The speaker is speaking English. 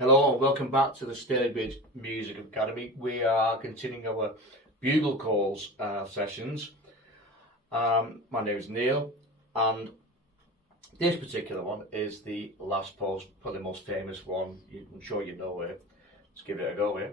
Hello and welcome back to the Stalybridge Music Academy. We are continuing our bugle calls sessions. My name is Neal, and this particular one is the last pose, probably the most famous one. I'm sure you know it. Let's give it a go here.